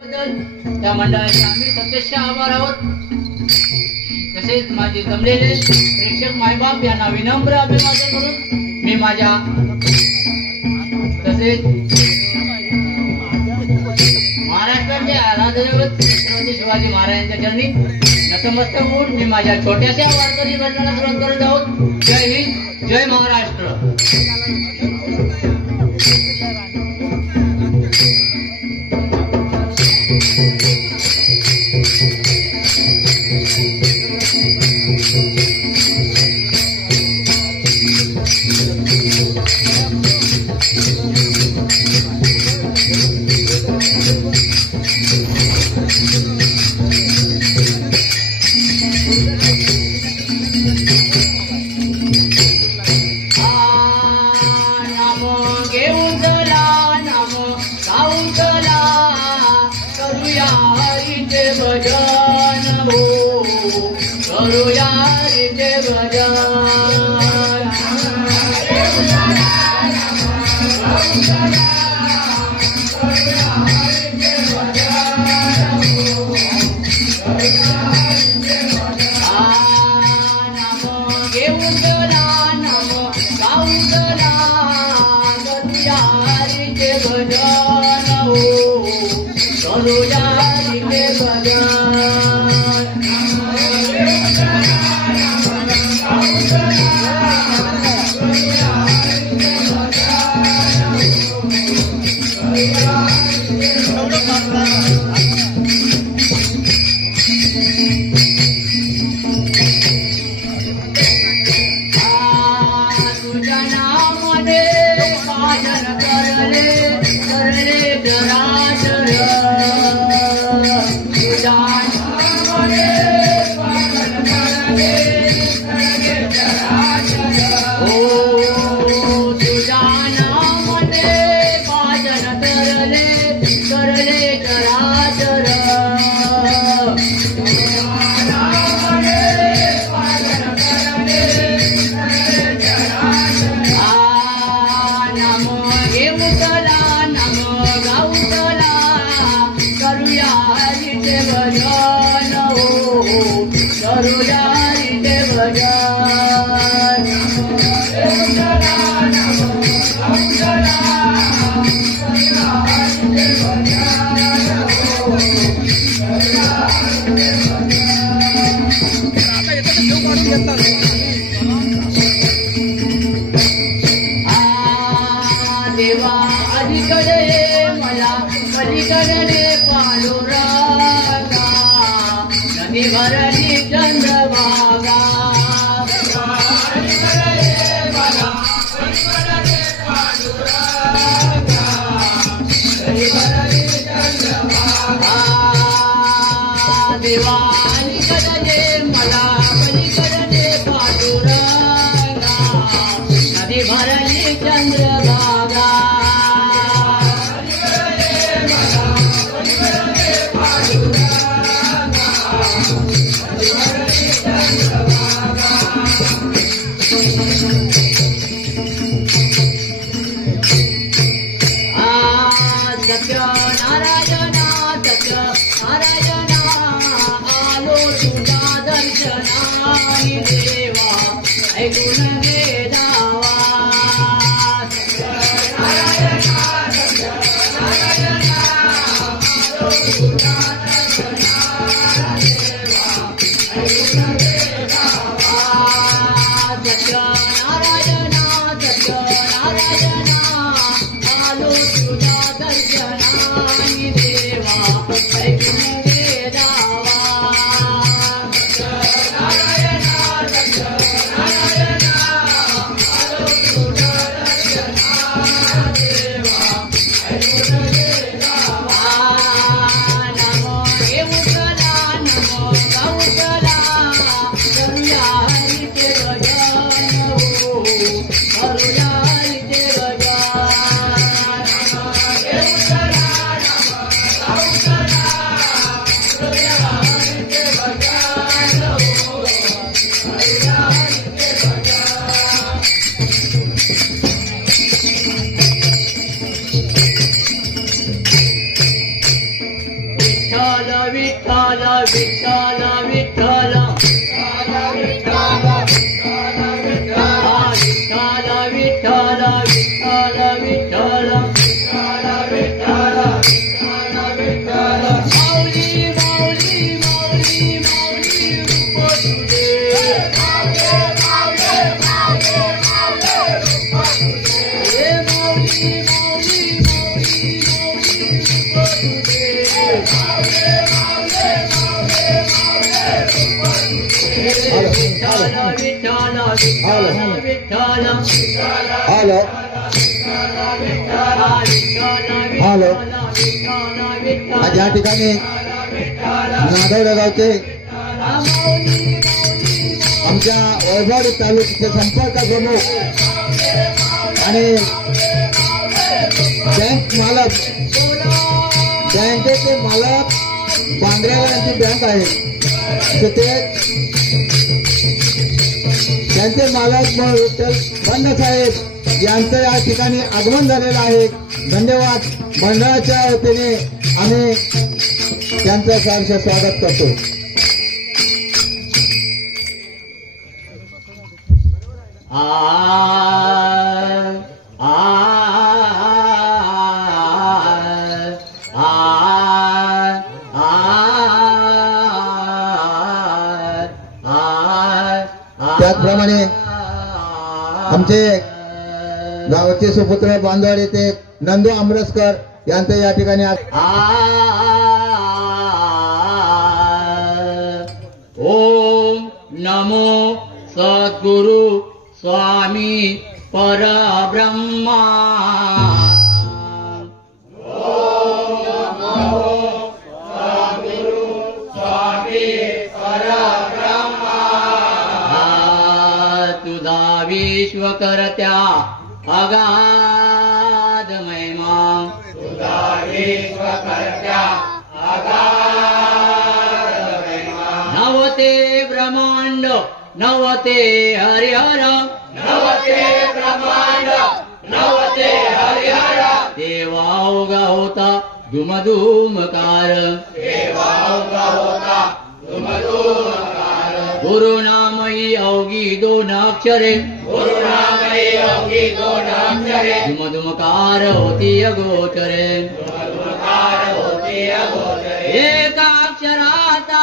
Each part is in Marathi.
त्या मंडळाचे आम्ही सत्यस्य आभार आहोत। तसेच माझे जमलेले प्रेक्षक मायबाप यांना विनम्र अभिवादन करून मी माझ्या तसेच महाराष्ट्राचे आराध्यदैवत छत्रपती शिवाजी महाराजांच्या चरणी नतमस्तक होऊन मी माझ्या छोट्याशा वारकरी मंडळाला सुरुवात करत आहोत। जय हिंद, जय महाराष्ट्र। नमो विठ्ठल विठ्ठल विठ्ठल विठ्ठल विठ्ठल विठ्ठल विठ्ठल माऊली माऊली माऊली माऊली रूप तुझे माऊली माऊली माऊली विठ्ठल विठ्ठल विठ्ठल हॅलो हॅलो आज या ठिकाणी नागवडे गावचे आमच्या वैभव तालुक्याचे संपर्क प्रमुख आणि बँकेचे मालक बांद्र्याला यांची बँक आहे तिथे त्यांचे मालक विठ्ठल बंड साहेब यांचं या ठिकाणी आगमन झालेलं आहे. धन्यवाद. मंडळाच्या वतीने आम्ही त्यांचं सहर्ष स्वागत करतो. त्याचप्रमाणे आमचे गावचे सुपुत्र बांधवाड येथे नंदू आमरसकर यांचं या ठिकाणी ओम नमो सद्गुरु स्वामी परब्रह्मा विश्वकर्त्या अगाध महिमा नवते ब्रह्मांड नवते हरिहर देवावगा होता धुमधुमकार गुरुनामयी अवघी दोन अक्षरे धुमधुमकार होती अगोचरे एका अक्षराचा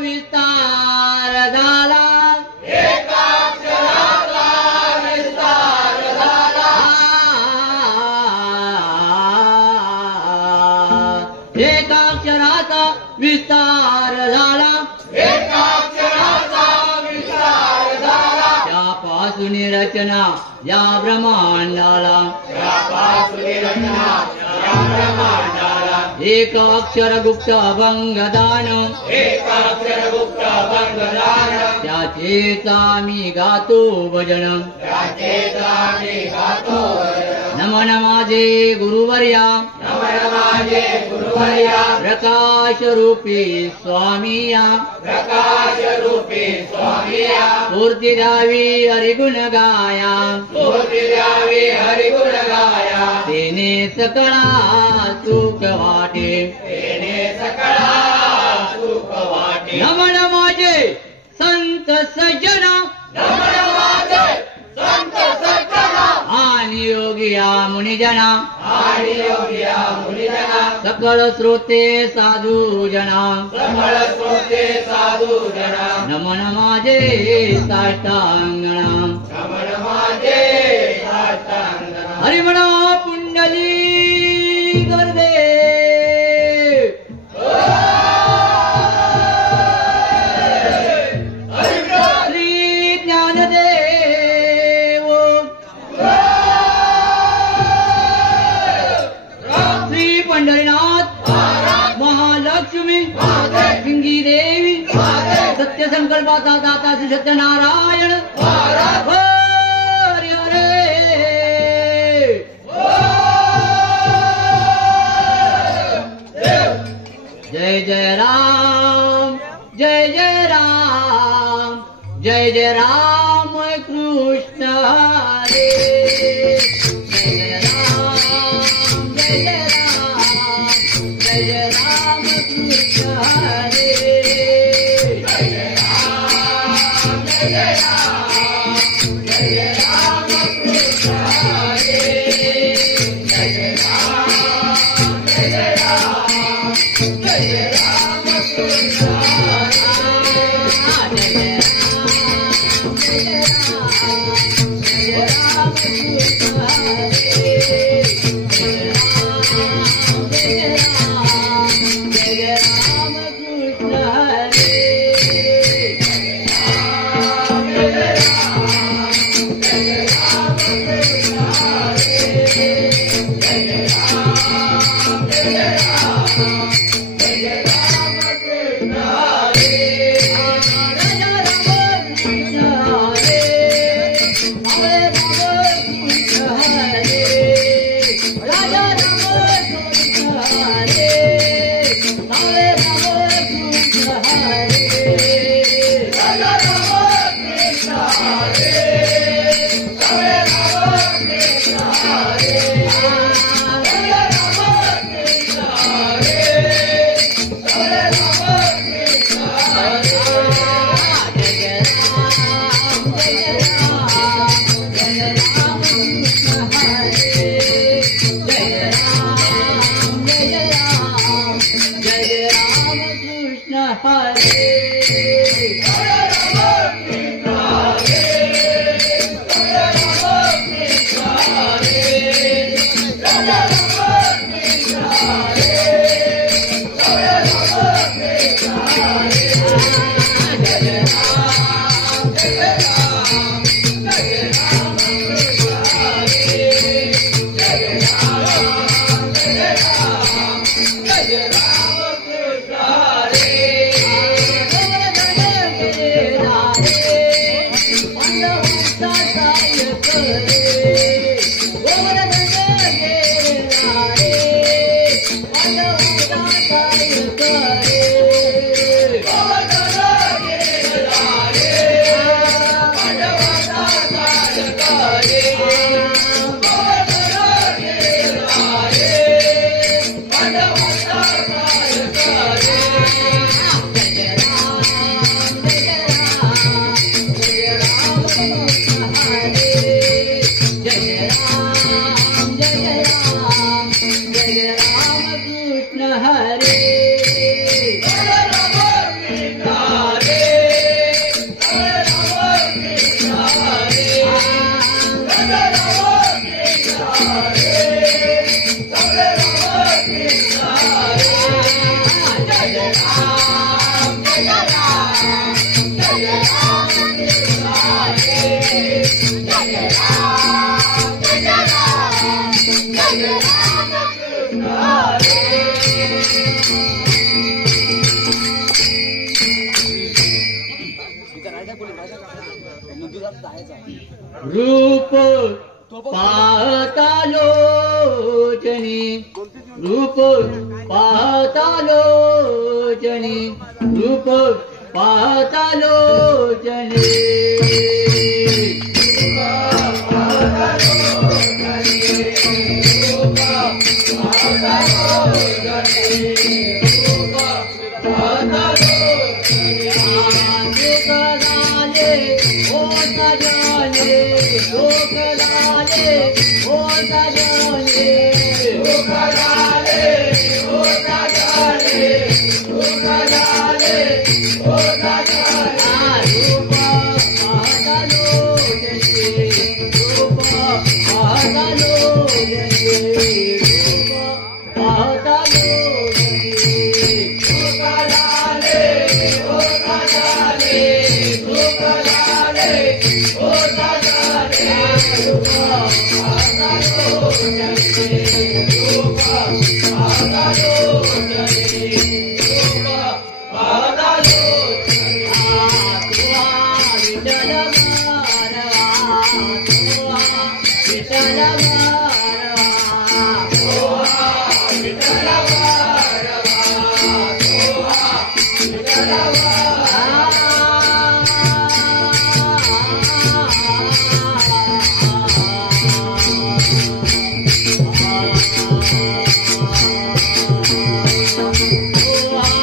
विस्तार झाला एका अक्षराचा विस्तार झाला त्यापासून रचना या ब्रह्मांडाला एक अक्षर गुप्त अभंगदान त्याचेच आम्ही गातो भजन नमन माझे गुरुवर्या प्रकाश रूपी स्वामिया स्फूर्ती द्यावी हरिगुण गाया तेने सकळा सुख वाटे नमन माझे संत सज्जना आणि योगिया मुनिजना सकळ श्रोते साधू जना नमन माझे साष्टांगणा हरिमणा पुंडली गर्दे श्री ज्ञानदेव श्री पंढरीनाथ महालक्ष्मी सिंगी देवी सत्य संकल्पाचा दाता श्री सत्यनारायण जय जय राम जय जय राम जय जय राम कृष्ण हरे जय जय राम जय जय राम जय जय राम रूप पाहतालो जनी रूप पाहतालो जनी रूप पाहतालो जनी Oh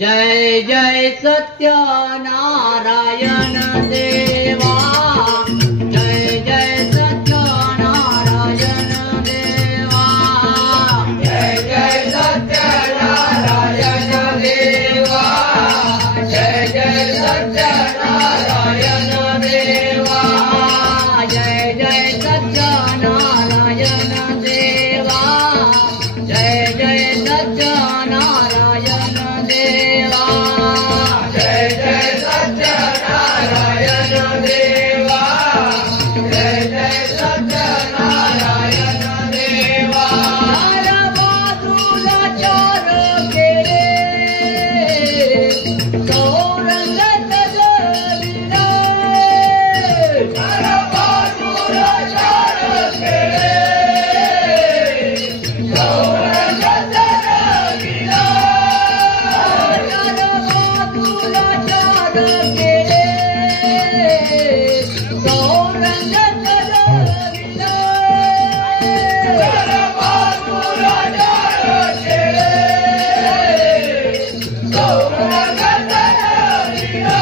जय जय सत्यनारायण देवा, जय जय सत्यनारायण देवा, जय जय सत्यनारायण देवा, जय जय सत्यनारायण देवा, जय जय सत्यनारायण देवा, जय जय सत्यनारायण देवा, जय जय सत्यनारायण देवा, जय जय सत्यनारायण देवा. चार बाजूला चार केले चौरंग सजविला, चार बाजूला चार केले चौरंग सजविला, चार बाजूला चार केले चौरंग सजविला, चार बाजूला चार केले चौरंग सजविला.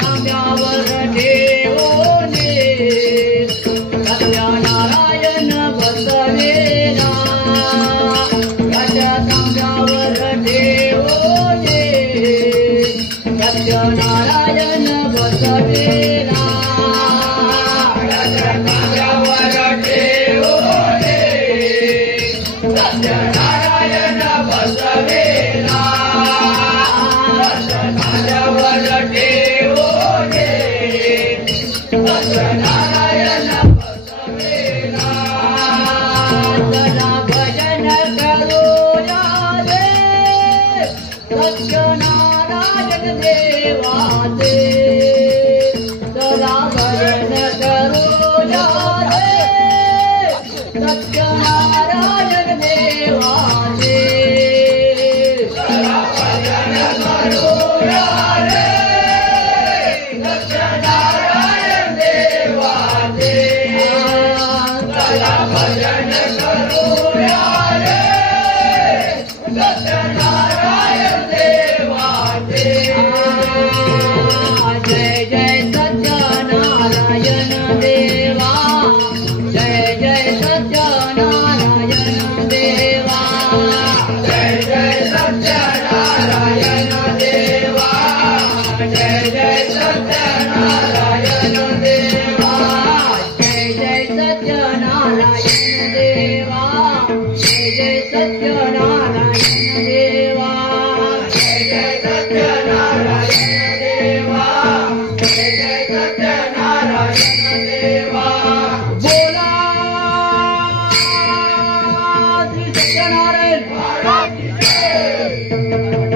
तांब्यावर ठेवणे सत्यनारायण बसवेला, तांब्यावर ठेवणे सत्यनारायण बसवेला, तांब्यावर ठेवणे सत्यनारायण बसवेला, तांब्यावर ठेवणे सत्यनारायण बसवेला. चला भजन करूया रे सत्यनारायण देवाचे, चला भजन करूया रे सत्यनारायण देवाचे, चला भजन करूया रे सत्यनारायण देवाचे. देवा बोला श्री सत्यनारायण महाराज की जय.